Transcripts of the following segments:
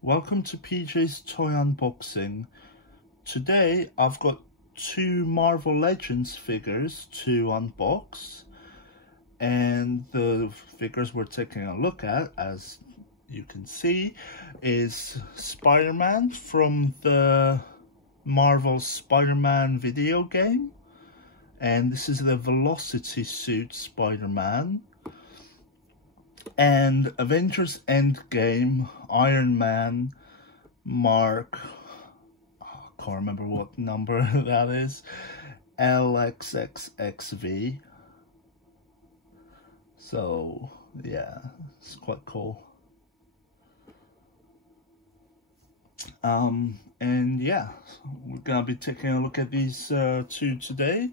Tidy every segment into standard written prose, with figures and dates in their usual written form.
Welcome to PJ's Toy Unboxing. Today I've got two Marvel Legends figures to unbox, and the figures we're taking a look at, as you can see, is Spider-Man from the Marvel Spider-Man video game, and this is the Velocity Suit Spider-Man. And Avengers Endgame Iron Man Mark, I can't remember what number that is, LXXXV. So yeah, it's quite cool. And yeah, we're gonna be taking a look at these two today.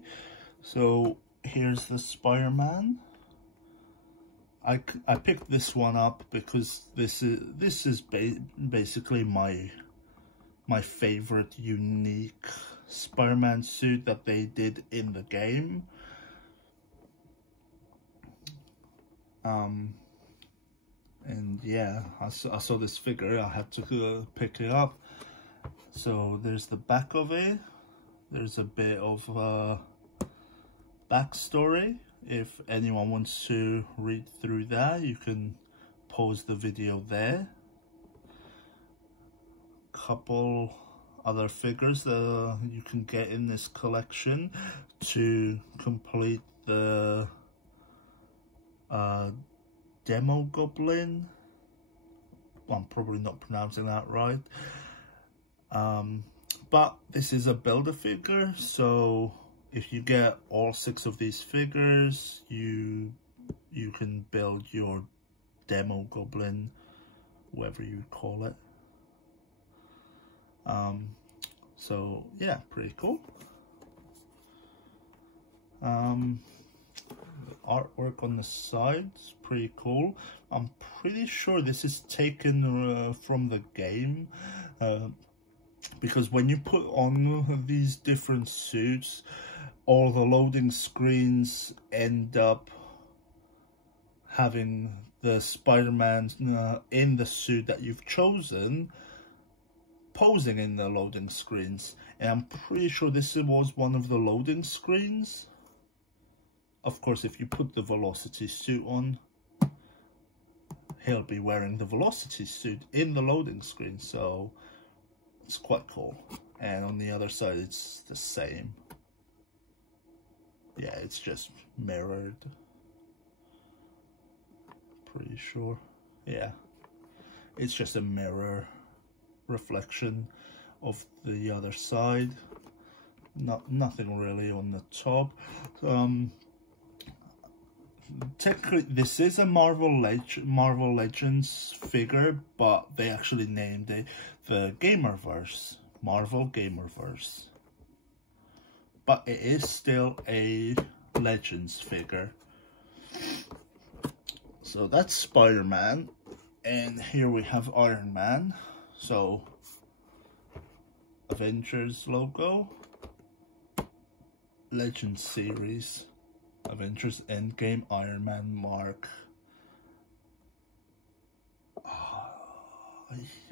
So here's the Spider-Man. I picked this one up because this is basically my favorite unique Spider-Man suit that they did in the game. And yeah, I saw this figure, I had to pick it up. So there's the back of it. There's a bit of backstory. If anyone wants to read through that, you can pause the video there. Couple other figures that you can get in this collection to complete the Demo Goblin. Well, I'm probably not pronouncing that right. But this is a builder figure, so if you get all 6 of these figures, you can build your Demo Goblin, whatever you call it. So yeah, pretty cool. The artwork on the side is pretty cool. I'm pretty sure this is taken from the game, because when you put on these different suits, all the loading screens end up having the Spider-Man in the suit that you've chosen posing in the loading screens, and I'm pretty sure this was one of the loading screens. Of course, if you put the Velocity suit on, he'll be wearing the Velocity suit in the loading screen, so it's quite cool. And on the other side it's the same. Yeah, it's just mirrored. Pretty sure. Yeah, it's just a mirror reflection of the other side. Nothing really on the top. Technically, this is a Marvel Legends figure, but they actually named it the Gamerverse, Marvel Gamerverse. But it is still a Legends figure. So that's Spider-Man, and here we have Iron Man. So Avengers logo, Legends series, Avengers Endgame Iron Man Mark.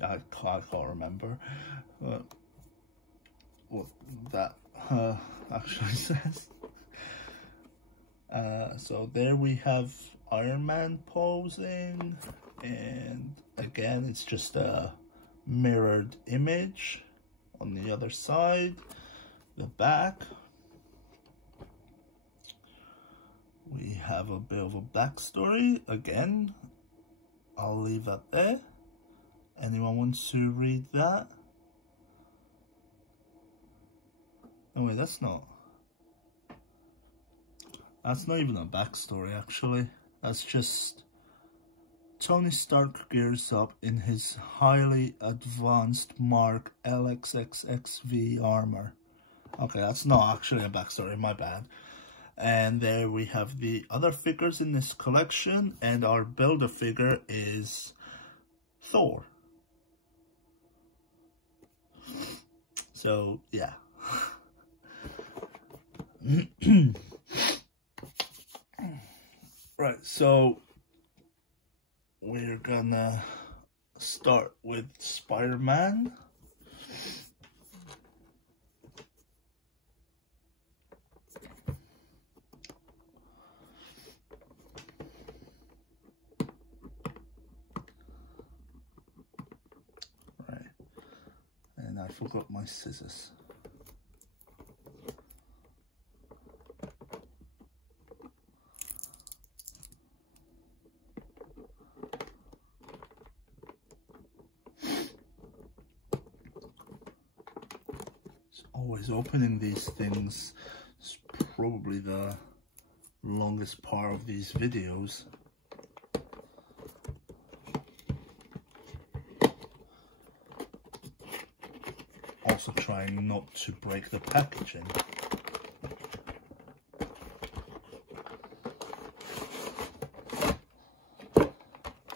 I can't remember what that actually says. So there we have Iron Man posing, and again it's just a mirrored image. On the other side, the back, we have a bit of a backstory. Again, I'll leave that there. Anyone wants to read that? No, wait, that's not even a backstory, actually. That's just Tony Stark gears up in his highly advanced Mark LXXXV armor. Okay, that's not actually a backstory, my bad. And there we have the other figures in this collection, and our builder figure is Thor. So yeah. Right, so we're gonna start with Spider-Man. Right, and I forgot my scissors. Always opening these things is probably the longest part of these videos. Also trying not to break the packaging.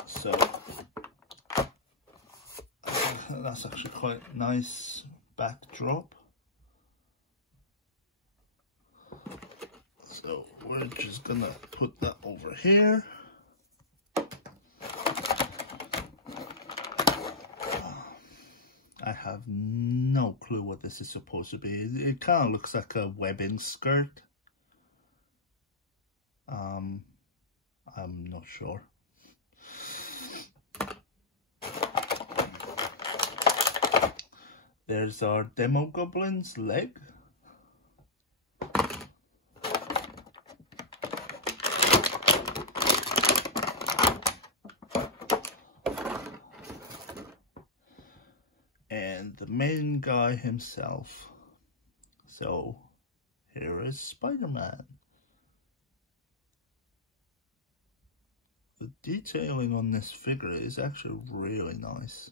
So that's actually quite a nice backdrop. So we're just gonna put that over here. I have no clue what this is supposed to be. It kind of looks like a webbing skirt. I'm not sure. There's our Demo Goblin's leg. And the main guy himself. So here is Spider-Man. The detailing on this figure is actually really nice.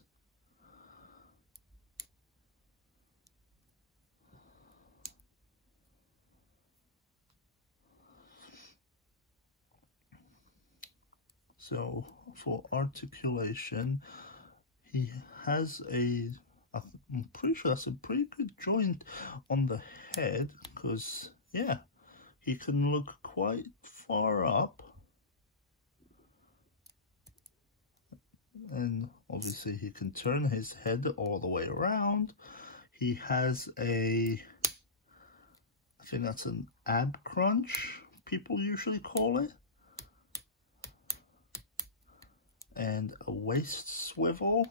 So for articulation, he has I'm pretty sure that's a pretty good joint on the head, because yeah, he can look quite far up, and obviously he can turn his head all the way around. He has I think that's an ab crunch, people usually call it, and a waist swivel.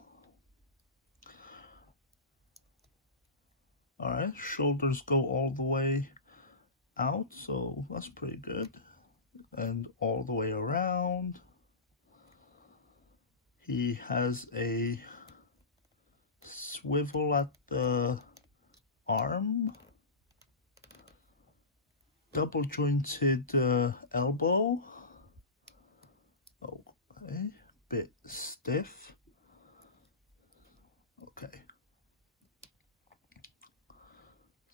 Alright, shoulders go all the way out, so that's pretty good. And all the way around. He has a swivel at the arm. Double jointed elbow. Okay, bit stiff. Okay.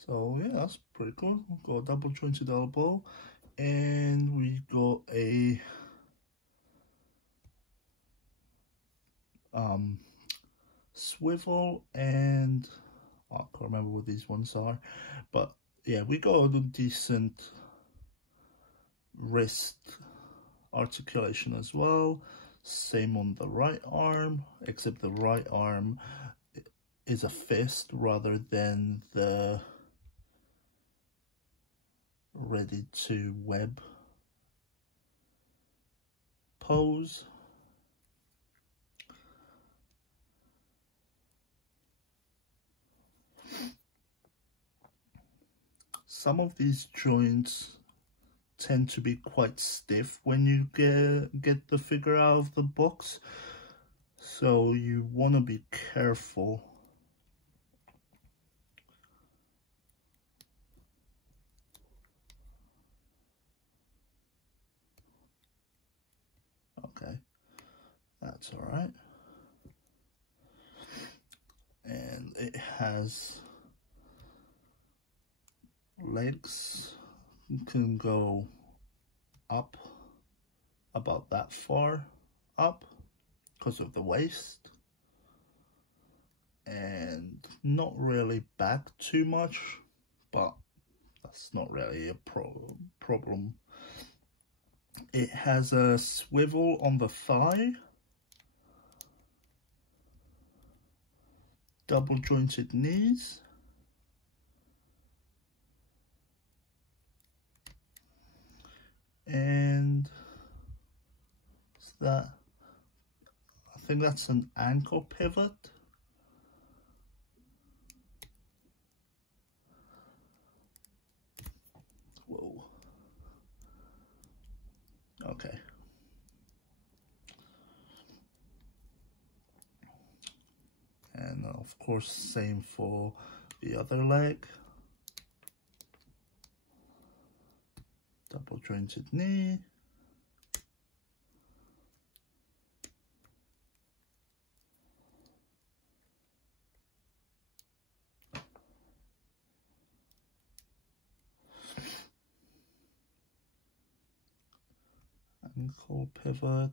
So yeah, that's pretty cool. We've got a double jointed elbow, and we got a swivel, and I can't remember what these ones are, but yeah, we got a decent wrist articulation as well. Same on the right arm, except the right arm is a fist rather than the ready to web pose. Some of these joints tend to be quite stiff when you get the figure out of the box, so you want to be careful. Okay, that's all right. And it has legs. You can go up about that far up because of the waist, and not really back too much, but that's not really a problem. It has a swivel on the thigh, double jointed knees. And what's that? I think that's an ankle pivot. Whoa. Okay. And of course, same for the other leg. Double jointed knee. Ankle pivot.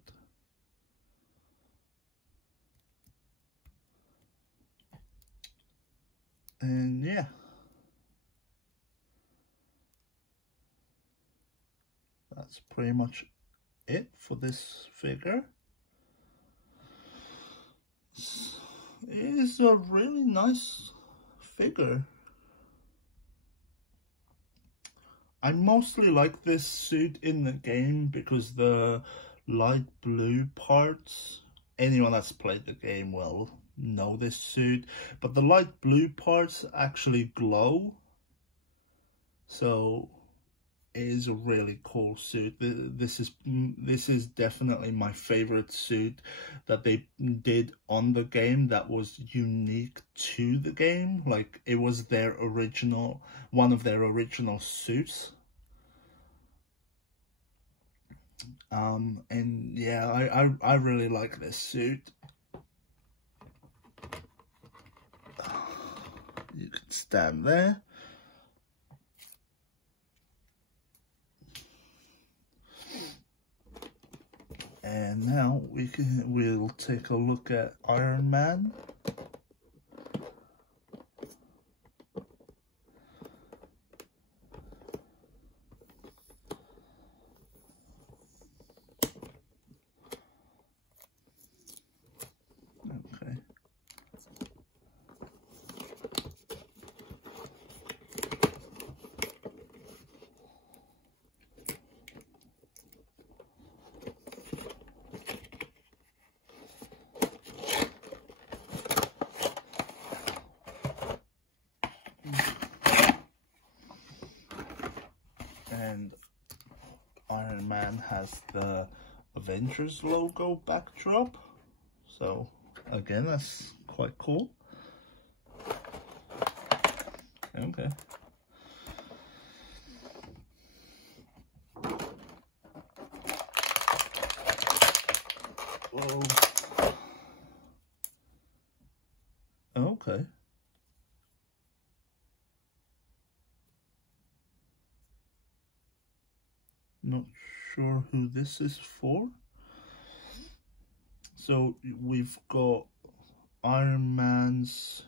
And yeah. That's pretty much it for this figure. It is a really nice figure. I mostly like this suit in the game because the light blue parts, anyone that's played the game will know this suit, but the light blue parts actually glow. So it is a really cool suit. This is definitely my favorite suit that they did on the game that was unique to the game. Like, it was their original, one of their original suits. And yeah, I really like this suit. You can stand there. And now we'll take a look at Iron Man. Okay. And Iron Man has the Avengers logo backdrop, so again, that's quite cool. Okay. Whoa. Okay. Not sure who this is for. So we've got Iron Man's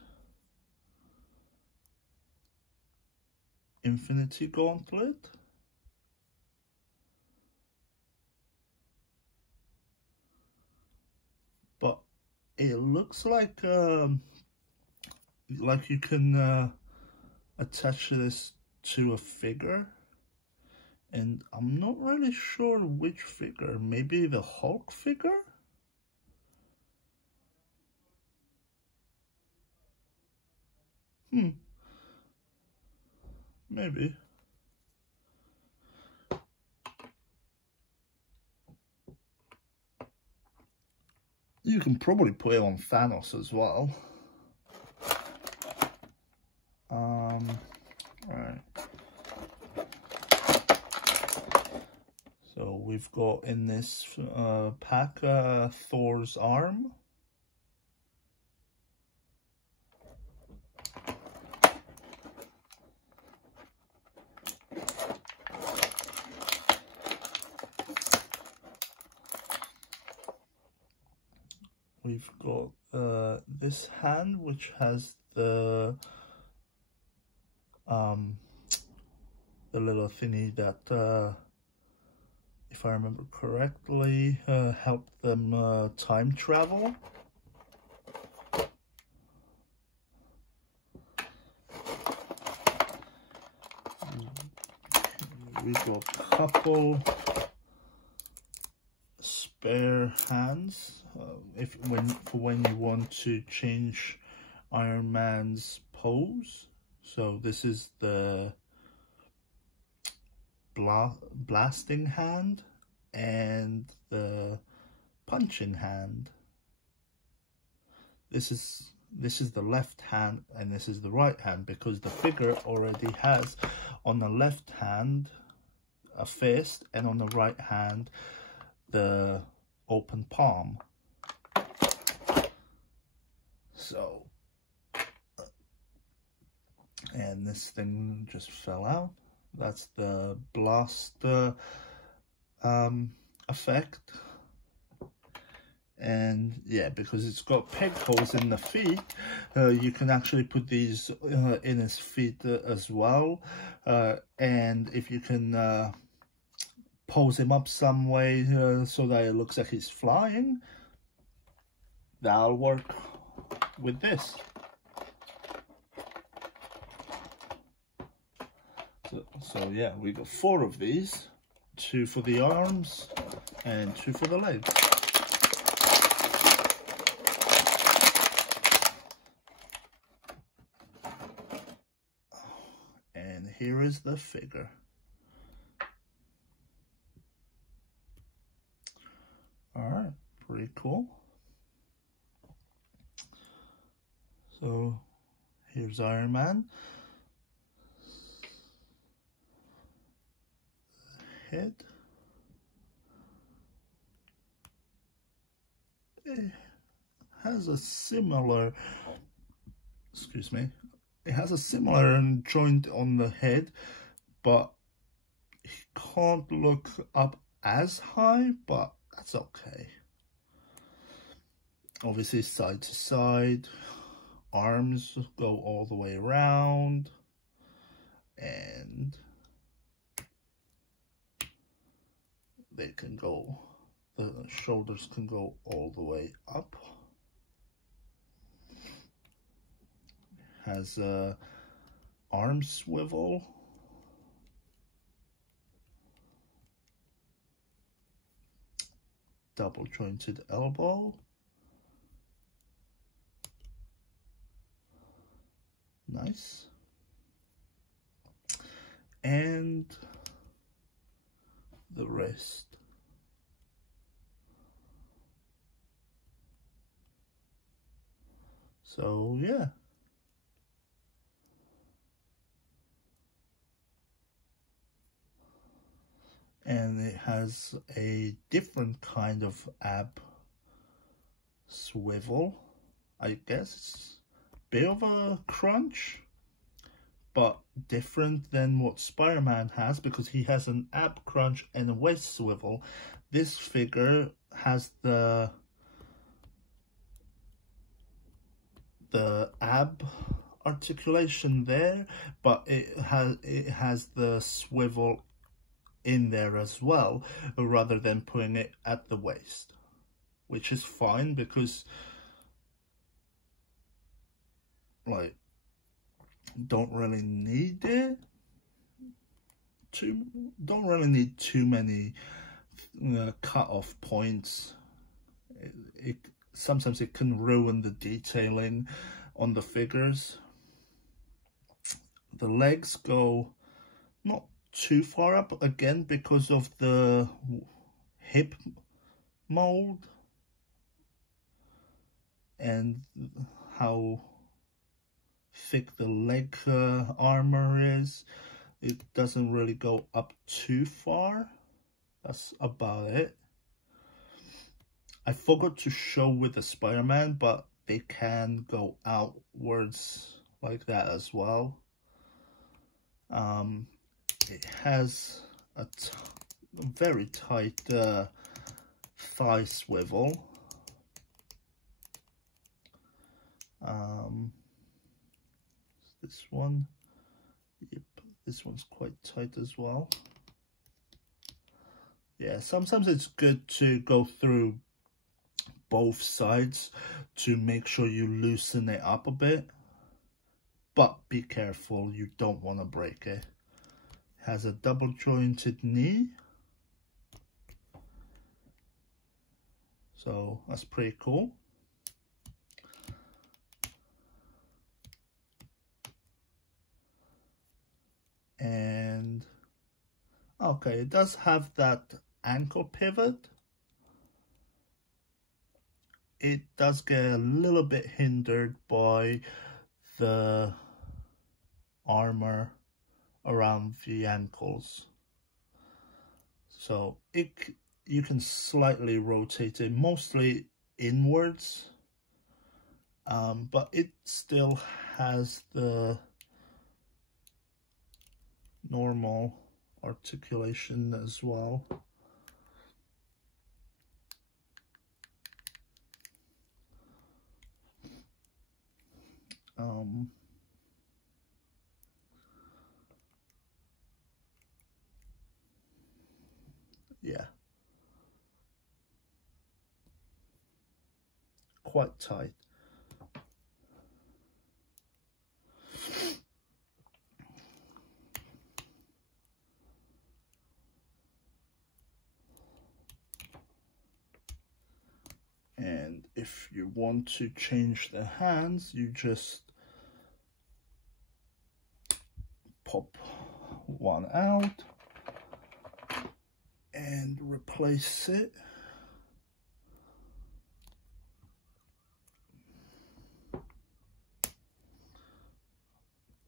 Infinity Gauntlet. But it looks like you can attach this to a figure. And I'm not really sure which figure. Maybe the Hulk figure? Maybe. You can probably put it on Thanos as well. Alright. So we've got in this pack Thor's arm. We've got this hand, which has the little thingy that, if I remember correctly, helped them time travel. we got a couple spare hands when you want to change Iron Man's pose. So this is the blasting hand and the punching hand. This is the left hand and this is the right hand, because the figure already has on the left hand a fist and on the right hand the open palm. So, and this thing just fell out. That's the blast effect. And yeah, because it's got peg holes in the feet, you can actually put these in his feet as well. And if you can pose him up some way so that it looks like he's flying, that'll work with this. So yeah, we got 4 of these, 2 for the arms and 2 for the legs. And here is the figure. All right, pretty cool. So here's Iron Man. Head. It has a similar, it has a similar joint on the head, but he can't look up as high, but that's okay. Obviously side to side, arms go all the way around, and they can go, the shoulders can go all the way up. Has a arm swivel. Double jointed elbow. Nice. And the wrist. So yeah. And it has a different kind of ab swivel, I guess. It's a bit of a crunch, but different than what Spider-Man has, because he has an ab crunch and a waist swivel. This figure has the ab articulation there, but it has the swivel in there as well, rather than putting it at the waist, which is fine, because like don't really need too many cut-off points. Sometimes it can ruin the detailing on the figures. The legs go not too far up, again because of the hip mold and how thick the leg armor is. It doesn't really go up too far. That's about it. I forgot to show with the Spider-Man, but they can go outwards like that as well. It has a very tight thigh swivel. This one, yep, this one's quite tight as well. Yeah, sometimes it's good to go through both sides to make sure you loosen it up a bit, but be careful, you don't want to break it. Has a double jointed knee. So that's pretty cool. And okay, it does have that ankle pivot. It does get a little bit hindered by the armor around the ankles. So you can slightly rotate it, mostly inwards, but it still has the normal articulation as well. Yeah, quite tight. And if you want to change the hands, you just pop one out and replace it.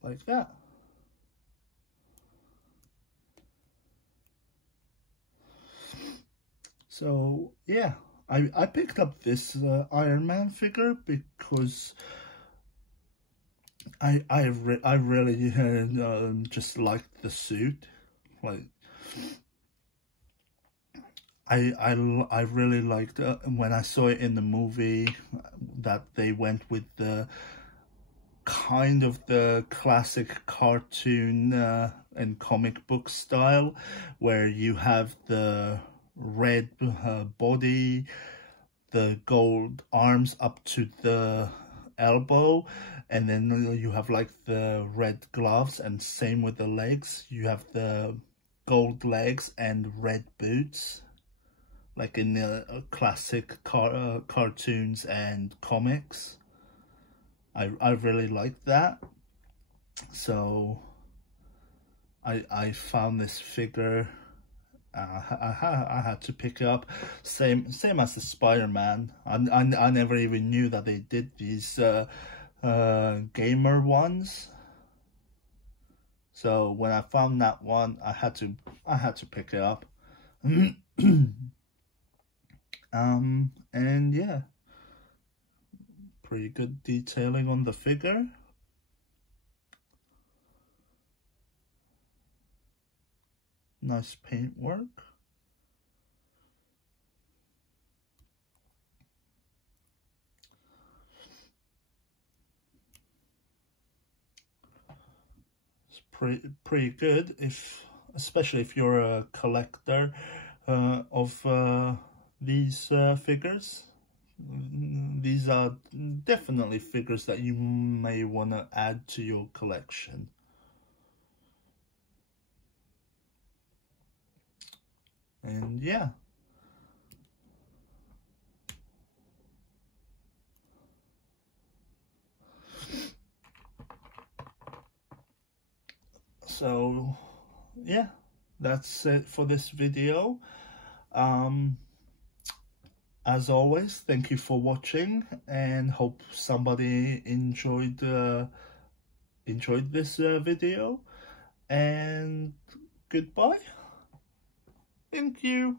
Like that. So yeah, I picked up this Iron Man figure because I really just liked the suit. Like I really liked when I saw it in the movie that they went with the kind of the classic cartoon and comic book style, where you have the red body, the gold arms up to the elbow, and then you have like the red gloves, and same with the legs. You have the gold legs and red boots, like in the classic cartoons and comics. I really liked that, so I found this figure. I had to pick it up. Same as the Spider-Man. I never even knew that they did these gamer ones. So when I found that one, I had to pick it up. And yeah, pretty good detailing on the figure. Nice paintwork. It's pretty good, especially if you're a collector of these figures. These are definitely figures that you may want to add to your collection. And yeah. So yeah, that's it for this video. As always, thank you for watching, and hope somebody enjoyed this video, and goodbye. Thank you.